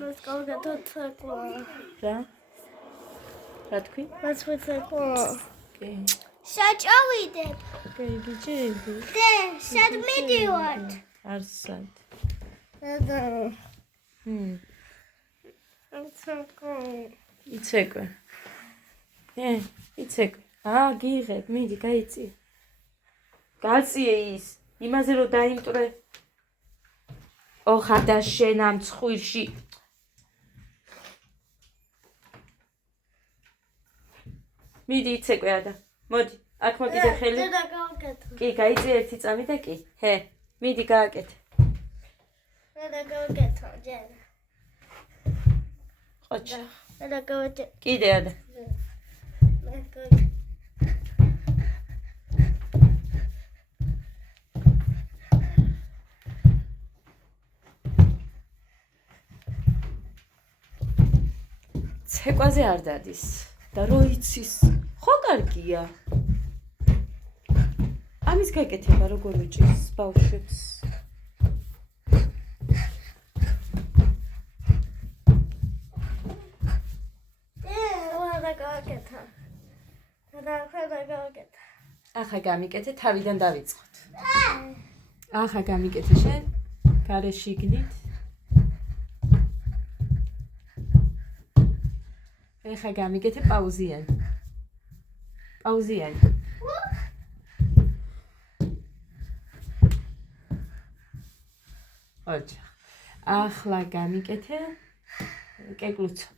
Let's go get the taco. რა? რა თქვი? Let's with taco. კი. Shachawideb. კი, გიჭირდი. Де, shad mediwart. არსად. და. Taco. იცეკვე. იცეკვე. გიღებ, მიდი, გაიწიე. გაწიე ის. იმაზე რომ დაიმტვრე. ხადა შენ ამ ცხვირში. მიდი იცეკვე ადა. მოდი, აქ მოგიდე ხელი. და გავაკეთე. კი, გაიწიე ერთი წამი და კი. მიდი გააკეთე. და გავაკეთე, ჯერ. ყოჩა. და გავაკეთე. კიდე ადა. ცეკვაზე არ დადის და რო იცის ხო კარგია ამის გაკეთება როგორ უჭირს ბავშვებს ახლა გამიკეთე თავიდან დავიწყოთ ახლა გამიკეთე შენ გარეში იგნით ეხა გამიგეთე პაუზიანი. ოჩა. ახლა გამიგეთე კეკლუცობა.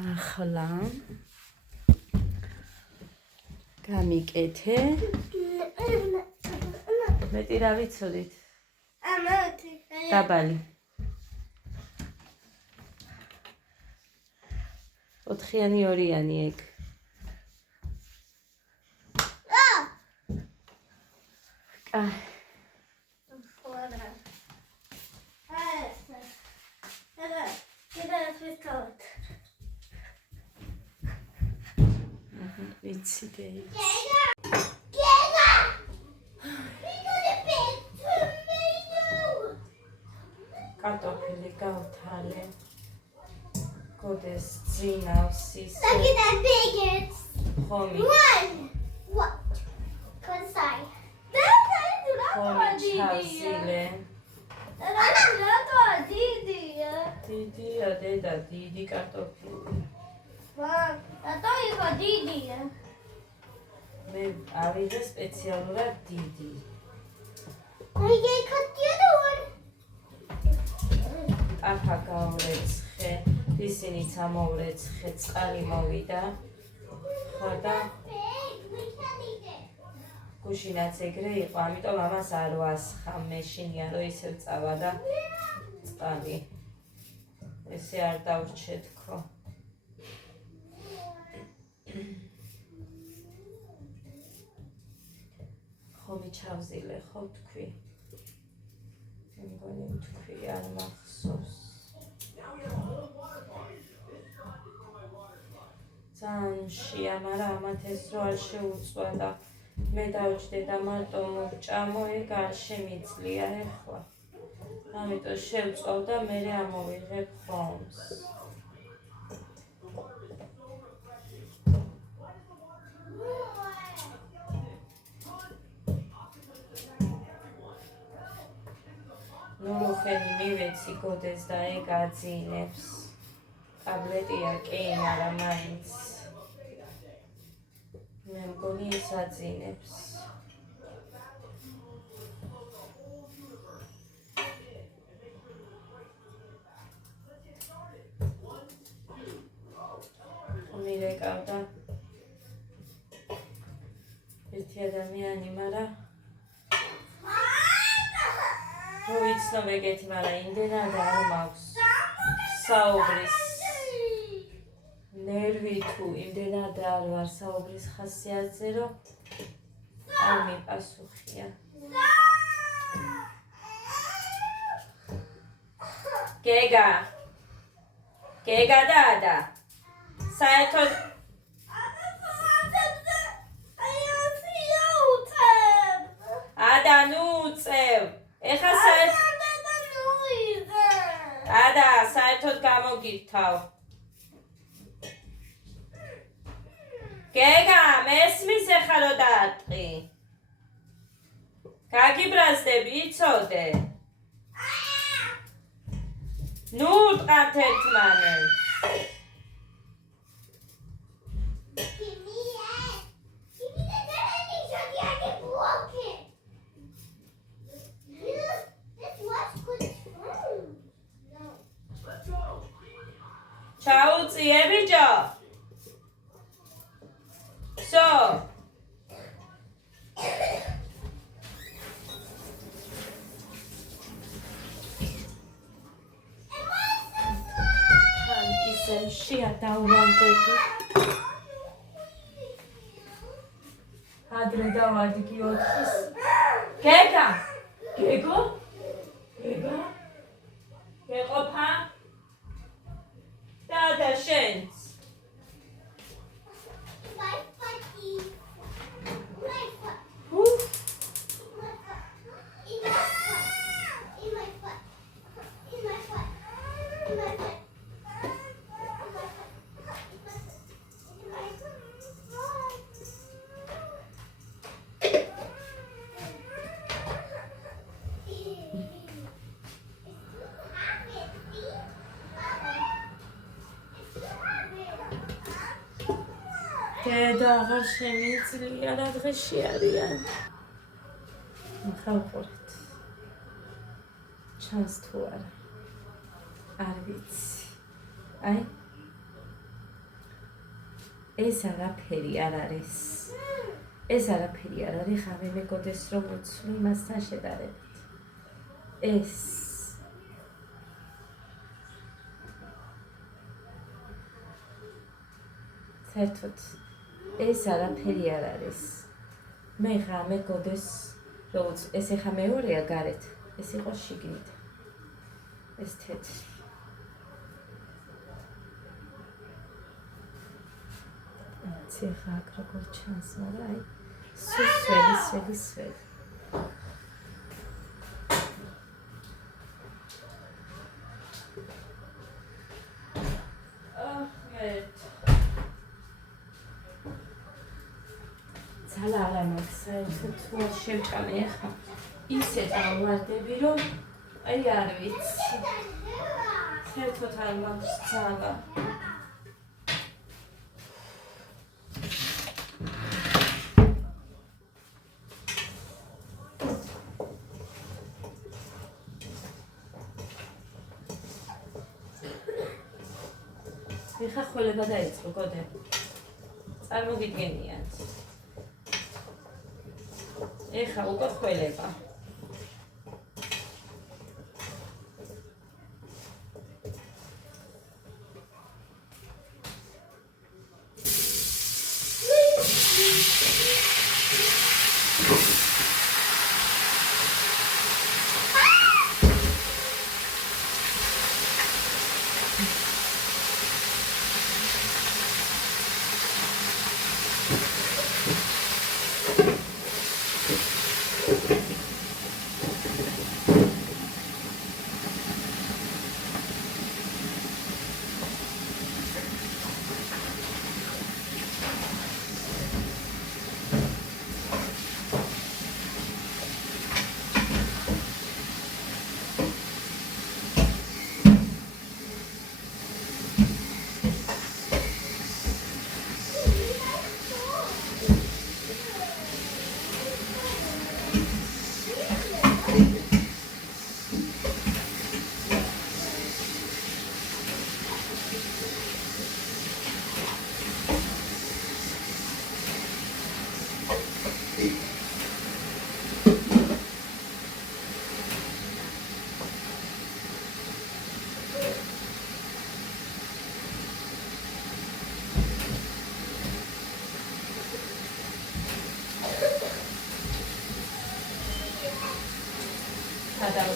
ახლა გამიგეთე მეტი რა ვიცოდით? ამათი. დაბალი. 4-იანი 2-იანი ეგ. კაი. ვიცი დეი. კარტოფილი გავთალე. გოდეს ძინავს ის. Look at that bigot. ხომი. One. What? Good side. ხომი ჩავსილე. დიდია დედა, დიდი კარტოფილი. მე ავიღე სპეციალურად დიდი. ახლა გავრეცხე, ისინიც ამოვრეცხე, წყალი მოვიდა. ხო და გუშინაც ეგრე იყო, ამიტომ ამას არ ვასხა, მეშინია რომ ისევ წავა და წყალი. ესე არ დავრჩეთქო. ხომი ჩავზილე, ხო თქვი? მგონი თქვი, არ მახსოვს. ძალიან შია, მაგრამ ამათ ეს რო არ შეუწვა და მე დავჭდე და მარტო მოვჭამო, ეგ არ შემიძლია ეხლა. ამიტომ შევწვალ და მე ამოვიღებ ხომს. ნურუხენი მივეცი გოდეს და ეგ აძინებს. ტაბლეტია კი, მაგრამ მაინც. მე მგონი ის აძინებს. მირეკავდა ერთი ადამიანი, მაგრამ რო ვიცნობ ეგეთი, მაგრამ იმდენად არ მაქვს საუბრის ნერვი თუ იმდენად არ ვარ საუბრის ხასიათზე, რომ არ მიპასუხია. გეგა და ადა საერთოდ ადა ნუ უწევ ეხა ადა საერთოდ გამოგირთავ გეგა მესმის ეხა რო დაარტყი გაგიბრაზდები იცოდე ნუ უტყავთ ერთმანეთს ჩაუწიე ბიჭო სო შეადაუვალდები ადრე დავადგი 4-ის გეგა გეგო გეყოფა და შენც დედა აღარ შემიძლია რა დღეში არიან ხალხურით ჩანს თუ არა არ ვიცი აი ეს არაფერი არ არის ხა მე მეგოდეს რომ უცვლი მასთან შედარებით ეს საერთოდ ეს არაფერი არ არის მე ხა მეგოდეს რომ ეს ხა მეორეა გარეთ ეს იყო შიგნით ეს თეთრი ხა აქ როგორ ჩანს მაგრამ აი სველი ძალა არა მაქვს საერთოდ თუ არ შევჭამე ახლა ისე დავარდები რომ აი არ ვიცი საერთოდ არ მაქვს ძალა ეხა ხველება დაიწყო გოდები წარმოგიდგენიათ ეხა უკვე ხველება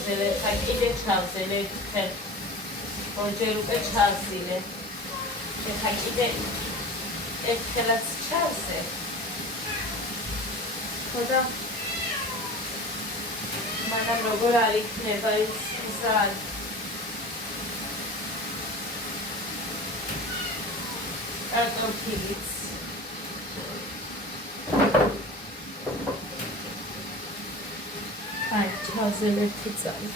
ჩავზელე, ხა კიდე ჩავზელე, ხე. ორჯერ უკვე ჩავზილე. ხა კიდე ერთხელაც ჩავზე. ხოდა მანამ როგორ არ იქნება ის ზარი. კარტოფილიც. აი, ჩავზელე ერთი წალი.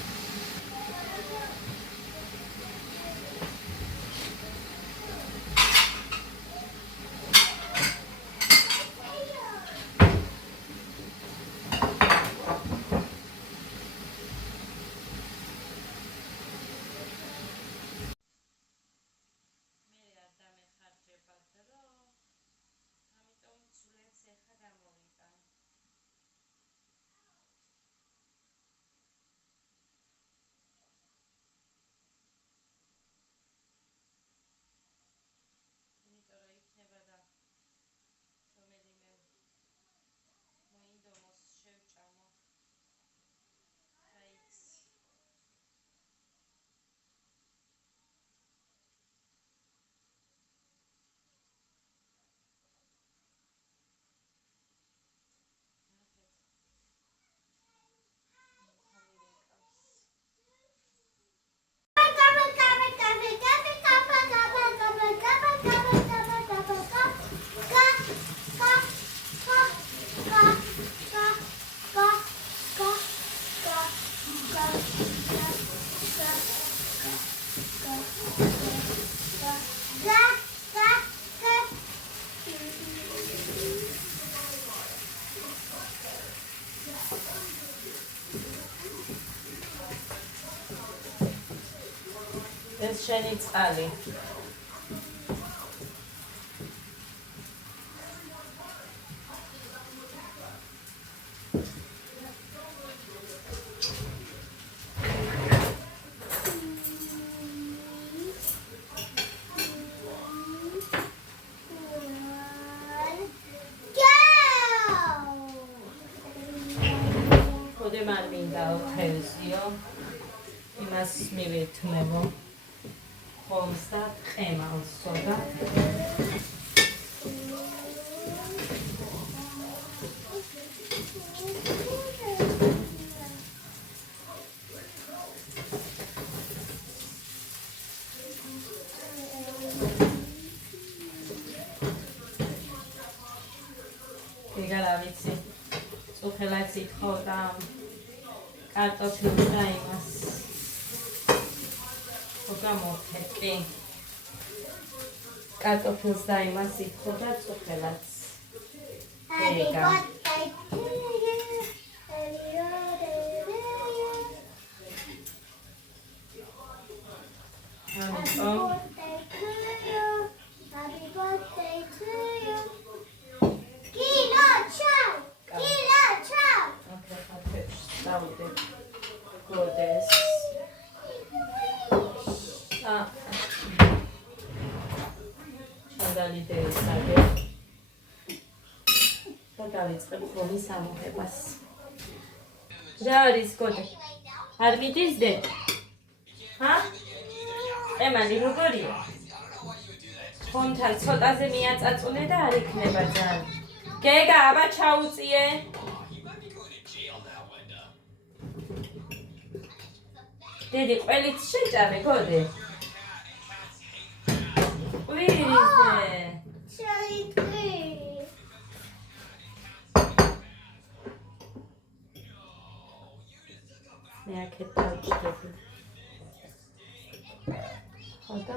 ეს შენი წყალი. ხოდე მარ მინდა ოქეზიო. იმას მივეთმევო. ხომსა ყემალსო და ეგალა ვიცი წუხელაც ითხოვდა კარტოფილს და იმას გამოვთეკი. კარტოფილს და იმას ითხოვდა წუხელაც. ეგა. დავიწყებ ხომის ამოღებას. რა არის გოდე? არ მიდიზდე? ჰა? ემანი როგორია? ხომთან ცოტაზე მიაწაწუნე და არ იქნება ძალიან. გეგა, აბა ჩაუწიე. დედი, ყველით შეჭამე, გოდე? ყვირიზე. მე აქეთ დავჭდები. ხოდა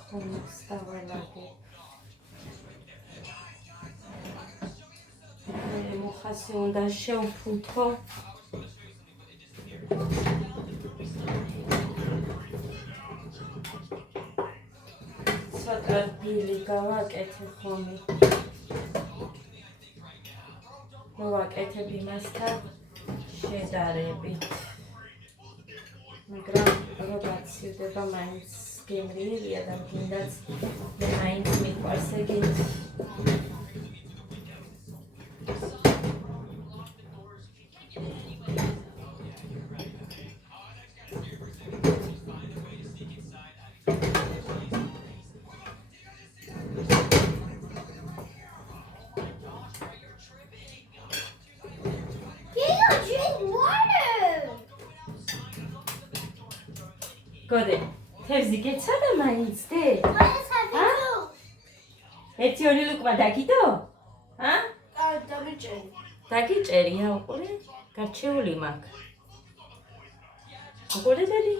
ხომს დავალაგე. მე მოხასი უნდა შევფუთო. ცოტა რბილი გავაკეთე ხომი. მოვაკეთებ იმასთან შედარებით. მაგრამ როგორც ივდება მაინც გემრიელია და გინდაც მე მაინც მიყვარს ეგეთი. Diego, drink water. გოდე, თევზი გეცადა მაინც დე? What is happening? ერთი ორი ლუკმა დაგიდო? ა? Damage. დაგიჭერია უყურე? გარჩეული მაქვს. უყურე დედი?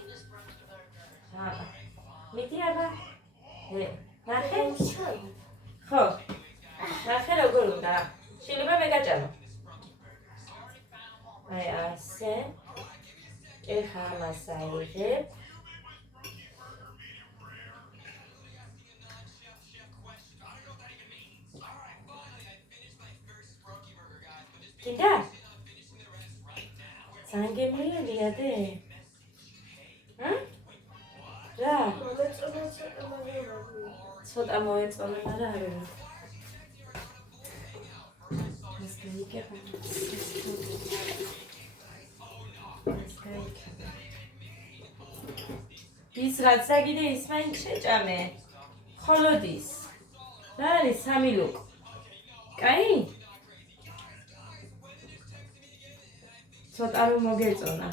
მიდი აბა. ნახე? ხო. ნახე როგორ უნდა? შეიძლება მე გაჭამო. აი ასე. ეხა ამას აიღებ. გინდა? სანგემრიელია დე? რა? ცოტა მოეწონა რა არის? ეს გაიგება. ის რაც აგიდე ის მაინც შეჭამე. ხოლოდის. რა არის 3 ლუკ? კაი? ცოტა რომ მოგეწონა.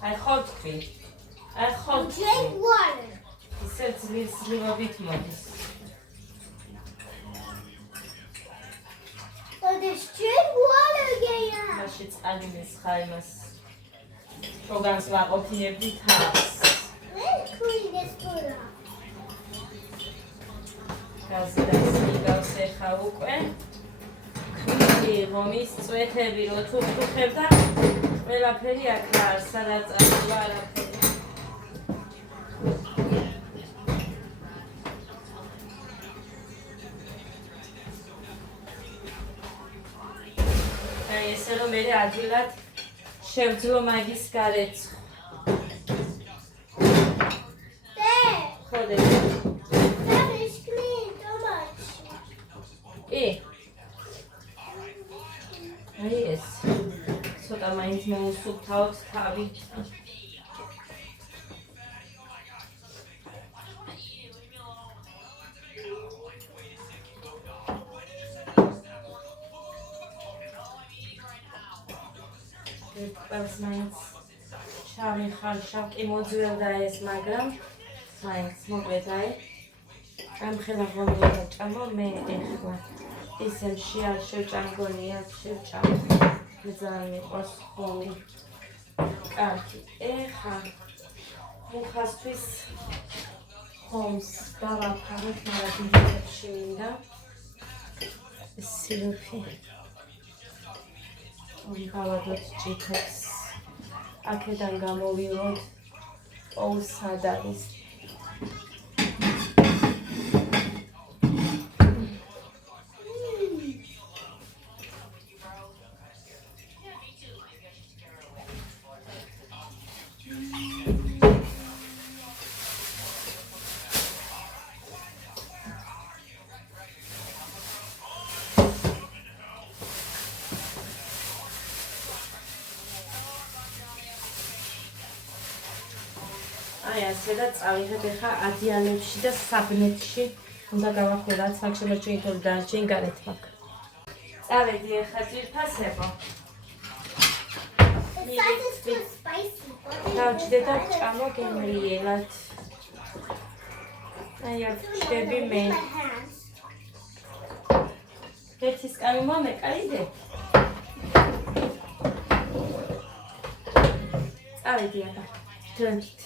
აი ხო თქვი. აი ხო თქვი. Drink water. ისე ძლივობით მოდის. Oh, this drink water again. მაშინ წყალი მესხა იმას. შოგანს ვაყოფინებდი თავს. Let's clean this food up. გაზდას ეხა უკვე. ქმნილი ღომის წვეთები რო თუხთუხებ და ყველაფერი აქ რა სადაც არა არაფერი. აი ესე რომ მე ადვილად შევძლო მაგის გარეცხო. There. ხოდე. That is clean so much. კი. აი ეს. ცოტა მაინც მეუსუფთავთ თავი. ეს მაინც შავი ხალშავ კი მოძველდა ეს, მაგრამ მაინც მოკლედ აი ამ ხელა ღომი დაჭამო მე ეხლა ისე შეარ შევჭამგონია შევჭამო მე ძალიან მიყვარს ღომი კარგი ეხლა მუხასთვის ხომს დავაფარებ მაგრამ დიდებში მინდა სიროფი ვიღავადოთ ჭიქებს აქედან გამოვიღოთ ყოველ სად არის აი ასე და წავიღებ ახლა ადიანებში და საბნეთში უნდა გავახო რაც მაგ შემორჩენით რომ დარჩენ გარეთ მაგ წავედი ახლა ძირფასებო It sounds too spicy. დავჭდე და ჭამო გემრიელად აი აქ ჩდები მე ერთი სკამი მომეკარიდე წავედი ახლა დროებით